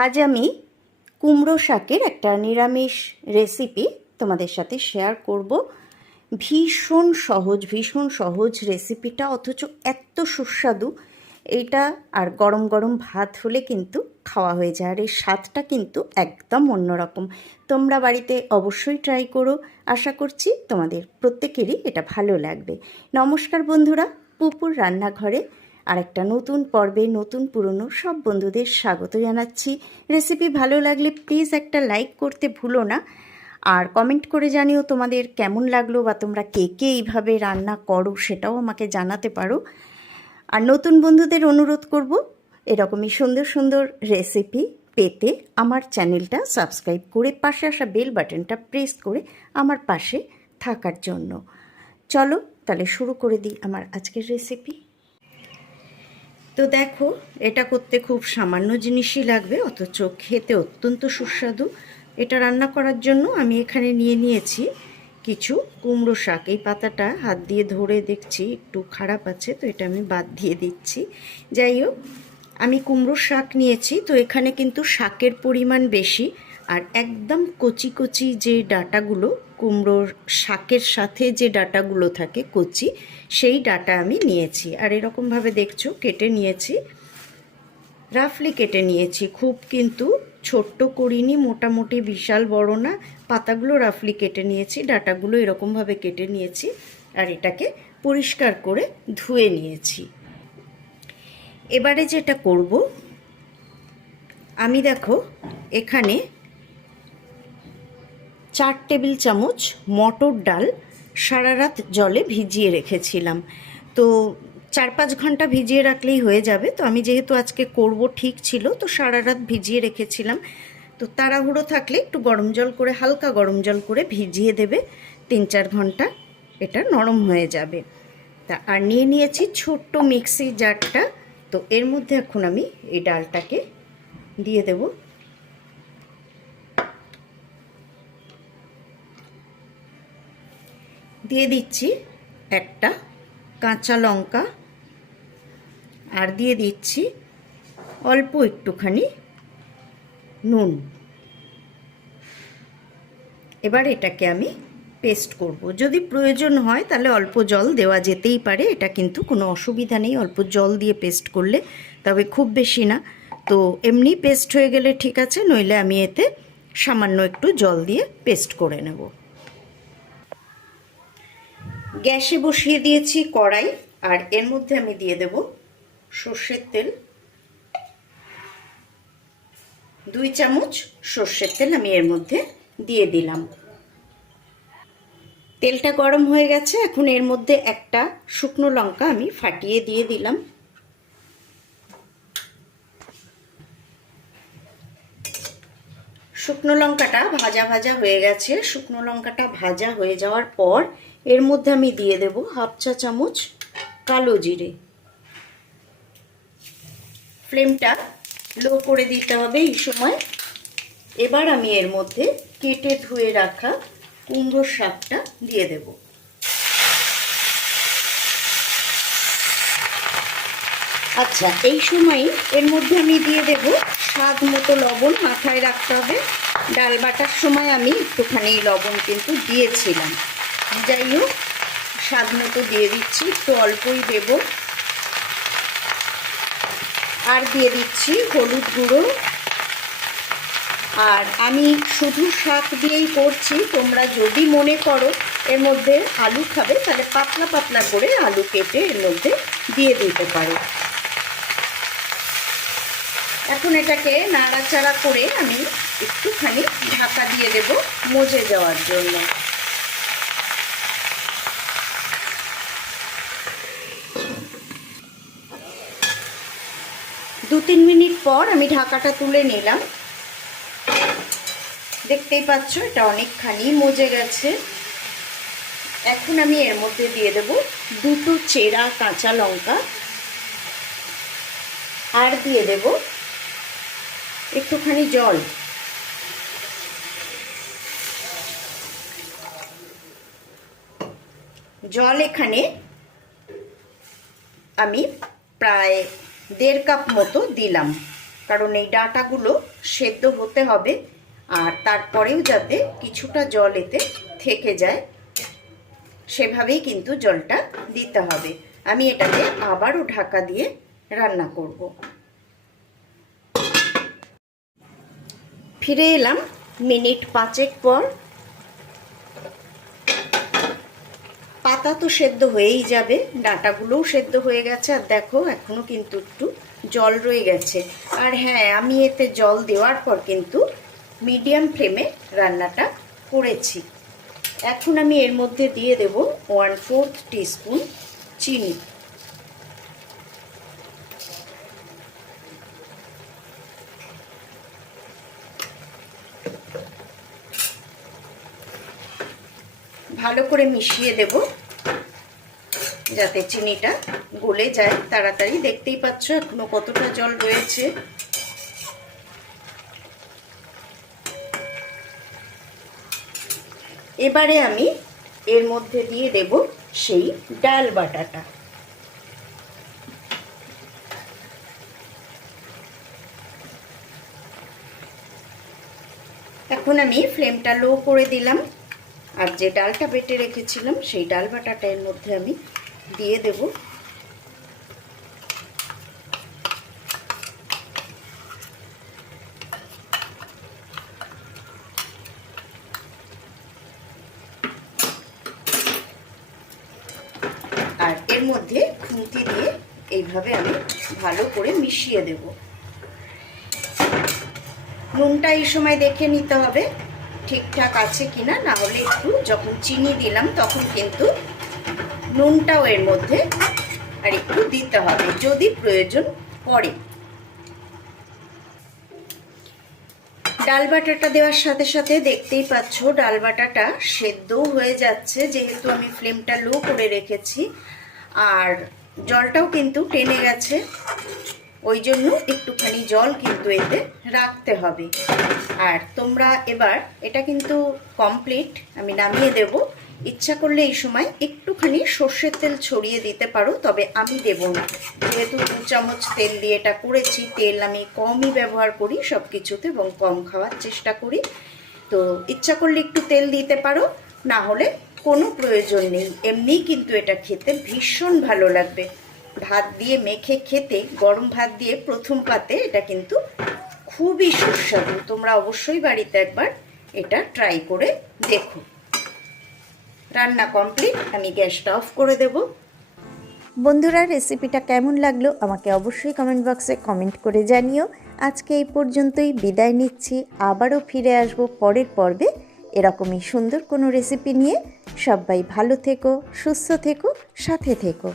আজ আমি কুমড়ো শাকের একটা নিরামিষ রেসিপি তোমাদের সাথে শেয়ার করব। ভীষণ সহজ ভীষণ সহজ রেসিপিটা অথচ এত সুস্বাদু। এইটা আর গরম গরম ভাত হলে কিন্তু খাওয়া হয়ে যায়, আর এই স্বাদটা কিন্তু একদম অন্যরকম। তোমরা বাড়িতে অবশ্যই ট্রাই করো। আশা করছি তোমাদের প্রত্যেকেরই এটা ভালো লাগবে। নমস্কার বন্ধুরা, পুপুর রান্নাঘরে আর একটা নতুন পর্বে নতুন পুরনো সব বন্ধুদের স্বাগত জানাচ্ছি। রেসিপি ভালো লাগলে প্লিজ একটা লাইক করতে ভুলো না। আর কমেন্ট করে জানিও তোমাদের কেমন লাগল বা তোমরা কে কে এইভাবে রান্না করো সেটাও আমাকে জানাতে পারো। আর নতুন বন্ধুদের অনুরোধ করব, এরকমই সুন্দর সুন্দর রেসিপি পেতে আমার চ্যানেলটা সাবস্ক্রাইব করে পাশে আসা বেল বাটনটা প্রেস করে আমার পাশে থাকার জন্য। চলো তাহলে শুরু করে দিই আমার আজকের রেসিপি তো দেখো, এটা করতে খুব সামান্য জিনিসই লাগবে, অথচ খেতে অত্যন্ত সুস্বাদু। এটা রান্না করার জন্য আমি এখানে নিয়ে নিয়েছি কিছু কুমড়ো শাক। এই পাতাটা হাত দিয়ে ধরে দেখছি একটু খারাপ আছে, তো এটা আমি বাদ দিয়ে দিচ্ছি। যাই হোক, আমি কুমড়ো শাক নিয়েছি, তো এখানে কিন্তু শাকের পরিমাণ বেশি, আর একদম কচি কচি যে ডাটাগুলো কুমড়োর শাকের সাথে যে ডাটাগুলো থাকে কচি, সেই ডাটা আমি নিয়েছি। আর এরকমভাবে দেখছ, কেটে নিয়েছি। রাফলি কেটে নিয়েছি। খুব কিন্তু ছোট্ট করিনি, মোটামুটি বিশাল বড় না। পাতাগুলো রাফলি কেটে নিয়েছি, ডাটাগুলো এরকমভাবে কেটে নিয়েছি। আর এটাকে পরিষ্কার করে ধুয়ে নিয়েছি। এবারে যেটা করব, আমি দেখো, এখানে চার টেবিল চামচ মটর ডাল সারা রাত জলে ভিজিয়ে রেখেছিলাম। তো চার পাঁচ ঘণ্টা ভিজিয়ে রাখলেই হয়ে যাবে। তো আমি যেহেতু আজকে করব ঠিক ছিল, তো সারা রাত ভিজিয়ে রেখেছিলাম। তো তাড়াহুড়ো থাকলে একটু গরম জল করে, হালকা গরম জল করে ভিজিয়ে দেবে। তিন চার ঘণ্টা এটা নরম হয়ে যাবে। তা আর নিয়ে নিয়েছি ছোট্ট মিক্সি জারটা। তো এর মধ্যে এখন আমি এই ডালটাকে দিয়ে দেব। দিয়ে দিচ্ছি একটা কাঁচা লঙ্কা আর দিয়ে দিচ্ছি অল্প একটুখানি নুন। এবার এটাকে আমি পেস্ট করব। যদি প্রয়োজন হয় তাহলে অল্প জল দেওয়া যেতেই পারে, এটা কিন্তু কোনো অসুবিধা নেই। অল্প জল দিয়ে পেস্ট করলে তবে খুব বেশি না। তো এমনি পেস্ট হয়ে গেলে ঠিক আছে, নইলে আমি এতে সামান্য একটু জল দিয়ে পেস্ট করে নেব। গ্যাসে বসিয়ে দিয়েছি কড়াই, আর এর মধ্যে আমি দিয়ে দেব সর্ষের তেল। দুই চামচ সর্ষের তেল আমি এর মধ্যে দিয়ে দিলাম। তেলটা গরম হয়ে গেছে, এখন এর মধ্যে একটা শুকনো লঙ্কা আমি ফাটিয়ে দিয়ে দিলাম। শুকনো লঙ্কাটা ভাজা ভাজা হয়ে গেছে। শুকনো লঙ্কাটা ভাজা হয়ে যাওয়ার পর এর মধ্যে আমি দিয়ে দেব হাফ চা চামচ কালো জিরে। ফ্লেমটা লো করে দিতে হবে এই সময়। এবার আমি এর মধ্যে কেটে ধুয়ে রাখা কুমড়োর শাকটা দিয়ে দেব। আচ্ছা এই সময় এর মধ্যে আমি দিয়ে দেব স্বাদ মতো লবণ মাথায় রাখতে হবে। ডাল বাটার সময় আমি একটুখানি লবণ কিন্তু দিয়েছিলাম। যাই হোক, স্বাদ মতো দিয়ে দিচ্ছি, একটু অল্পই দেব। আর দিয়ে দিচ্ছি হলুদ গুঁড়ো। আর আমি শুধু শাক দিয়েই করছি, তোমরা যদি মনে করো এর মধ্যে আলু খাবে, তাহলে পাতলা পাতলা করে আলু কেটে এর মধ্যে দিয়ে দিতে পারো। এখন এটাকে নাড়াচাড়া করে আমি একটুখানি ঢাকা দিয়ে দেব মজে যাওয়ার জন্য। দু তিন মিনিট পর আমি ঢাকাটা তুলে নিলাম। দেখতেই পাচ্ছ, এটা অনেকখানি মজে গেছে। এখন আমি এর মধ্যে দিয়ে দেব দুটো চেরা কাঁচা লঙ্কা। আর দিয়ে দেব একটুখানি জল। জল এখানে আমি প্রায় দেড় কাপ মতো দিলাম। কারণ এই ডাটাগুলো সেদ্ধ হতে হবে আর তারপরেও যাতে কিছুটা জল এতে থেকে যায়, সেভাবেই কিন্তু জলটা দিতে হবে। আমি এটাকে আবারও ঢাকা দিয়ে রান্না করব। ফিরে এলাম মিনিট পাঁচেক পর। পাতা তো সেদ্ধ হয়েই যাবে, ডাঁটাগুলোও সেদ্ধ হয়ে গেছে, আর দেখো এখনও কিন্তু একটু জল রয়ে গেছে। আর হ্যাঁ আমি এতে জল দেওয়ার পর কিন্তু মিডিয়াম ফ্লেমে রান্নাটা করেছি। এখন আমি এর মধ্যে দিয়ে দেব ওয়ান ফোর্থ টিস্পুন চিনি। ভালো করে মিশিয়ে দেব, যাতে চিনিটা গলে যায় তাড়াতাড়ি। দেখতেই পাচ্ছ এখনও কতটা জল রয়েছে। এবারে আমি এর মধ্যে দিয়ে দেব সেই ডাল বাটাটা। এখন আমি ফ্লেমটা লো করে দিলাম। আর যে ডালটা বেটে রেখেছিলাম, সেই ডাল বাটাটা এর মধ্যে আমি দিয়ে দেব। আর এর মধ্যে খুন্তি দিয়ে এইভাবে আমি ভালো করে মিশিয়ে দেব। নুনটা এই সময় দেখে নিতে হবে। ঠিকঠাক আছে কিনা, না হলে একটু যখন চিনি দিলাম তখন কিন্তু নুনটাও এর মধ্যে আর একটু দিতে হবে, যদি প্রয়োজন পড়ে। ডাল বাটাটা দেওয়ার সাথে সাথে দেখতেই পাচ্ছ ডাল বাটাটা সেদ্ধও হয়ে যাচ্ছে, যেহেতু আমি ফ্লেমটা লো করে রেখেছি, আর জলটাও কিন্তু টেনে গেছে। ওই জন্য একটুখানি জল কিন্তু এতে রাখতে হবে। আর তোমরা এবার এটা কিন্তু কমপ্লিট আমি নামিয়ে দেব। ইচ্ছা করলে এই সময় একটুখানি সর্ষের তেল ছড়িয়ে দিতে পারো, তবে আমি দেব না। যেহেতু দু চামচ তেল দিয়ে এটা করেছি, তেল আমি কমই ব্যবহার করি সব কিছুতে এবং কম খাওয়ার চেষ্টা করি। তো ইচ্ছা করলে একটু তেল দিতে পারো, না হলে কোনো প্রয়োজন নেই। এমনিই কিন্তু এটা খেতে ভীষণ ভালো লাগবে। ভাত দিয়ে মেখে খেতে, গরম ভাত দিয়ে প্রথম পাতে এটা কিন্তু খুবই সুস্বাদু। তোমরা অবশ্যই বাড়িতে একবার এটা ট্রাই করে দেখো। রান্না কমপ্লিট আমি গ্যাসটা অফ করে দেব। বন্ধুরা রেসিপিটা কেমন লাগল আমাকে অবশ্যই কমেন্ট বক্সে কমেন্ট করে জানিও। আজকে এই পর্যন্তই বিদায় নিচ্ছি, আবারও ফিরে আসব পরের পর্বে এরকমই সুন্দর কোনো রেসিপি নিয়ে। সবাই ভালো থেকো, সুস্থ থেকো, সাথে থেকো।